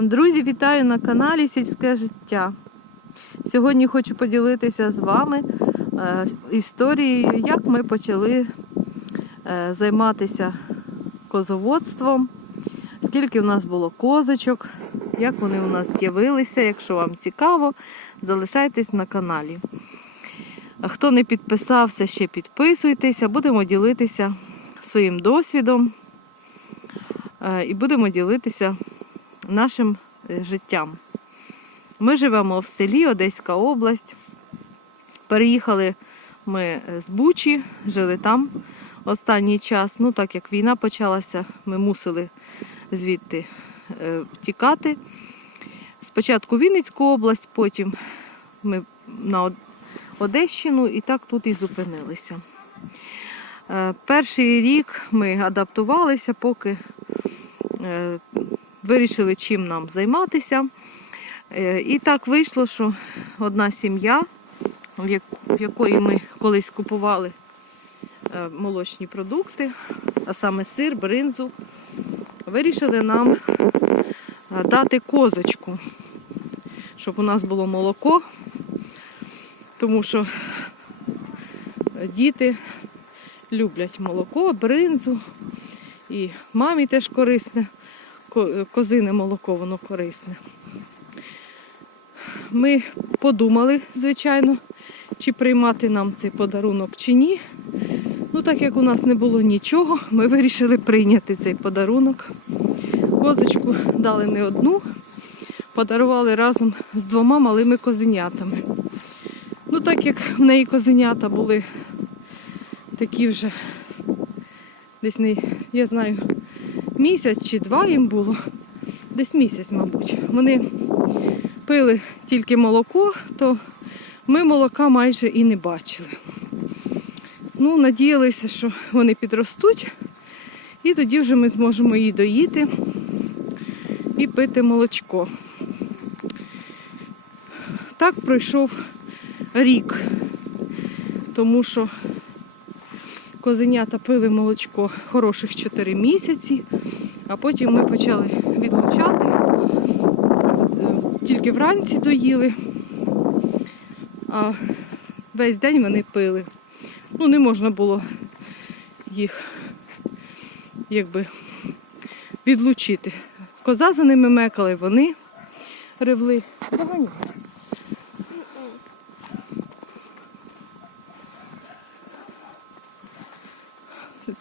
Друзі, вітаю на каналі Сільське життя. Сьогодні хочу поділитися з вами е, історією, як ми почали е, займатися козоводством, скільки в нас було козочок, як вони у нас з'явилися. Якщо вам цікаво, залишайтесь на каналі. Хто не підписався, ще підписуйтеся, будемо ділитися своїм досвідом е, і будемо ділитися нашим е, життям. Ми живемо в селі Одеська область. Переїхали ми е, з Бучі, жили там останній час. Ну, так як війна почалася, ми мусили звідти е, втікати. Спочатку Вінницьку область, потім ми на Одещину і так тут і зупинилися. Перший рік ми адаптувалися, поки вирішили, чим нам займатися. Е, І так вийшло, що одна сім'я, в якої ми колись купували е, молочні продукти, а саме сир, бринзу, вирішили нам е, дати козочку, щоб у нас було молоко, тому що діти люблять молоко, бринзу, і мамі теж корисне ко- козине молоко, воно корисне. Ми подумали, звичайно, чи приймати нам цей подарунок чи ні. Ну, так як у нас не було нічого, ми вирішили прийняти цей подарунок. Козочку дали не одну, подарували разом з двома малими козенятами. Ну, так як в неї козенята були такі вже десь не, я знаю, місяць чи два їм було, десь місяць, мабуть. Вони пили тільки молоко, то ми молока майже і не бачили. Ну, надіялися, що вони підростуть, і тоді вже ми зможемо її доїти і пити молочко. Так пройшов рік, тому що козенята пили молочко хороших 4 місяці, а потім ми почали відлучати. Тільки вранці доїли, а весь день вони пили. Ну, не можна було їх якби відлучити. Коза за ними мекали, вони ревли.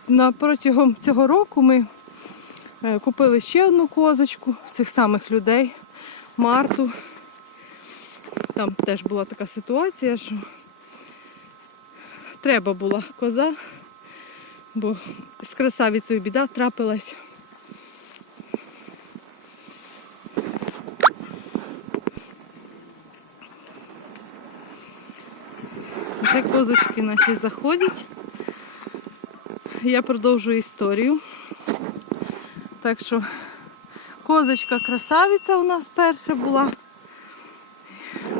На протягом цього року ми е, купили ще одну козочку цих самих людей, Марту. Там теж була така ситуація, що треба була коза, бо з красавицею біда трапилась. Це козочки наші заходять. Я продовжую історію. Так що козочка красавиця у нас перша була.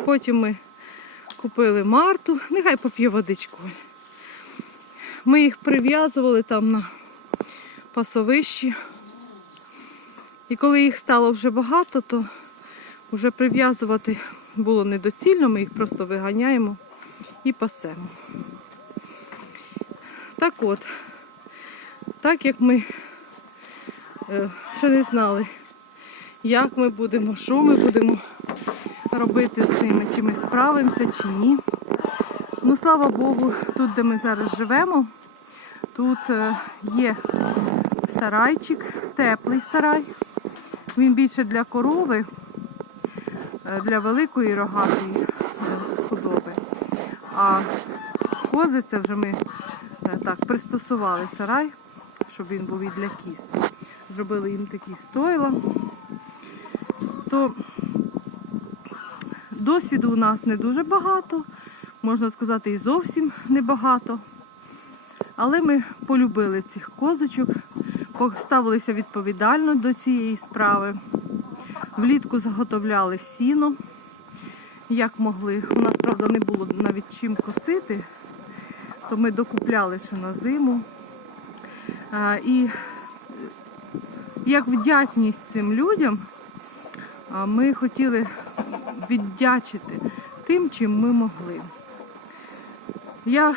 Потім ми купили Марту. Нехай поп'є водичку. Ми їх прив'язували там на пасовищі. І коли їх стало вже багато, то вже прив'язувати було недоцільно, ми їх просто виганяємо і пасемо. Так от, так як ми е, ще не знали, як ми будемо, що ми будемо робити з ними, чи ми справимося, чи ні. Ну, слава Богу, тут, де ми зараз живемо, тут е, є сарайчик, теплий сарай. Він більше для корови, е, для великої рогатої худоби. А кози це вже ми так пристосували сарай, щоб він був і для кіз. Зробили їм такі стойла. То досвіду у нас не дуже багато, можна сказати, і зовсім небагато. Але ми полюбили цих козочок, поставилися відповідально до цієї справи. Влітку заготовляли сіно, як могли. У нас, правда, не було навіть чим косити, то ми докупляли ще на зиму. І як вдячність цим людям, ми хотіли віддячити тим, чим ми могли. Я